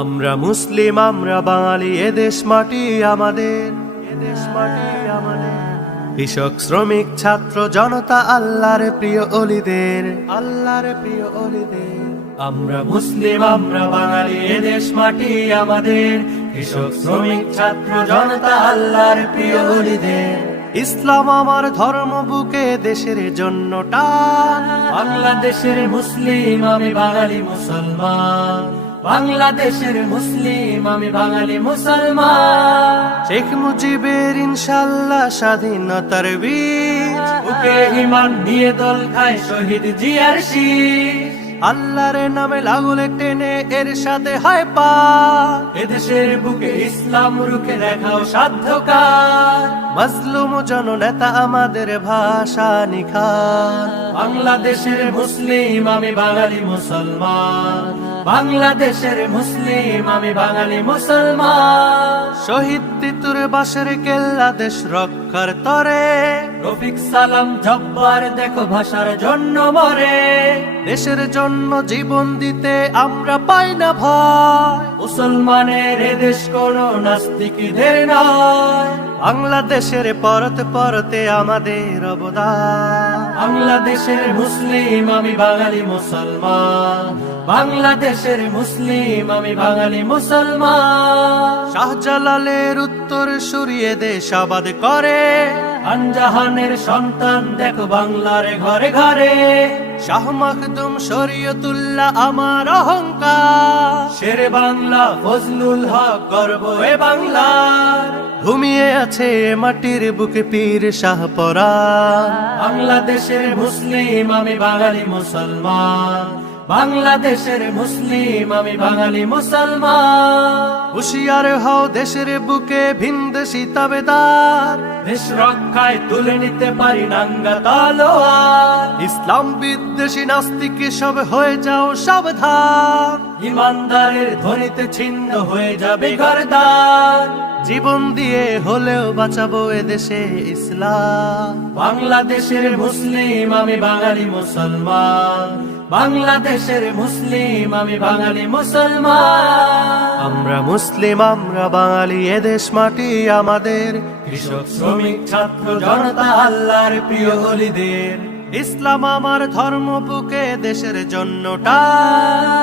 আমরা মুসলিম, আমরা বাঙালি এদেশ মাটি আমাদের এদেশ মাটি আমাদের। কৃষক, শ্রমিক, ছাত্র, জনতা, আল্লাহর প্রিয় অলিদের। আল্লাহর প্রিয় অলিদের আমরা মুসলিম, আমরা বাঙালি এদেশ মাটি আমাদের। কৃষক, শ্রমিক, ছাত্র, জনতা, আল্লাহর প্রিয় অলিদের। ইসলাম আমার ধর্ম বুকে দেশের জন্য টান। বাংলাদেশের মুসলিম, আমি বাঙালি মুসলমান। বাংলাদেশের মুসলিম আমি বাঙালি মুসলমান। শেখ মুজিবের ইনশাল্লাহ স্বাধীনতার বীজ। বুকে ইমান নিয়ে দল খায় শহীদ জিয়ার শীষ আল্লাহর নামে লাগলে টেনে এর সাথে হয় পা এদেশের বুকে ইসলাম রুখে দেখাও সাধ্যকার। মজলুম জননেতা আমাদের ভাষা নিখার। বাংলাদেশের মুসলিম আমি বাঙালি মুসলমান। বাংলাদেশের মুসলিম আমি বাঙালি মুসলমান। শহীদ তিতুর বাসের কেল্লা দেশ রক্ষার তরে। রফিক সালাম জব্বার দেখো ভাষার জন্য মরে। দেশের জন্য জীবন দিতে আমরা পাই না ভয় মুসলমানের এদেশ কোন নাস্তিকদের নয়। বাংলাদেশের পরতে পরতে আমাদের অবদান। বাংলাদেশের মুসলিম, আমি বাঙালি মুসলমান। বাংলাদেশের মুসলিম, আমি বাঙালি মুসলমান। শাহজালালের উত্তর সরিয়ে দেশ আবাদ করে। আনজাহানের সন্তান দেখো বাংলার ঘরে ঘরে। শাহ মখদুম শরীয়তুল্লাহ আমার অহংকার। শের বাংলা ফজলুল হক গর্ব এ বাংলা। ঘুমিয়ে আছে মাটির বুকে পীর শাহ পরা বাংলাদেশের মুসলিম আমি বাঙালি মুসলমান। বাংলাদেশের মুসলিম আমি বাঙালি মুসলমান। হুশিয়ার হও দেশের বুকে ভিনদেশি তাবেদার। দেশ রক্ষায় তুলে নিতে পারি নাঙ্গা তালোয়ার। ইসলাম বিদ্বেষী নাস্তিক সব হয়ে যাও সাবধান। ইমানদারের ধ্বনিতে ছিন্ন হয়ে যাবে গরদান। জীবন দিয়ে হলেও বাঁচাবো এ দেশে ইসলাম। বাংলাদেশের মুসলিম আমি বাঙালি মুসলমান। বাংলাদেশের মুসলিম আমি বাঙালি মুসলমান। আমরা মুসলিম আমরা বাঙালি এদেশ মাটি আমাদের। কৃষক শ্রমিক ছাত্র জনতা আল্লাহর প্রিয় অলিদের। ইসলাম আমার ধর্ম বুকে দেশের জন্য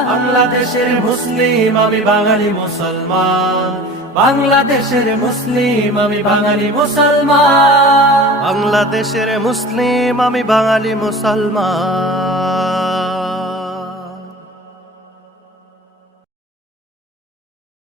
বাংলাদেশের মুসলিম আমি বাঙালি মুসলমান। বাংলাদেশের মুসলিম আমি বাঙালি মুসলমান। বাংলাদেশের মুসলিম আমি বাঙালি মুসলমান।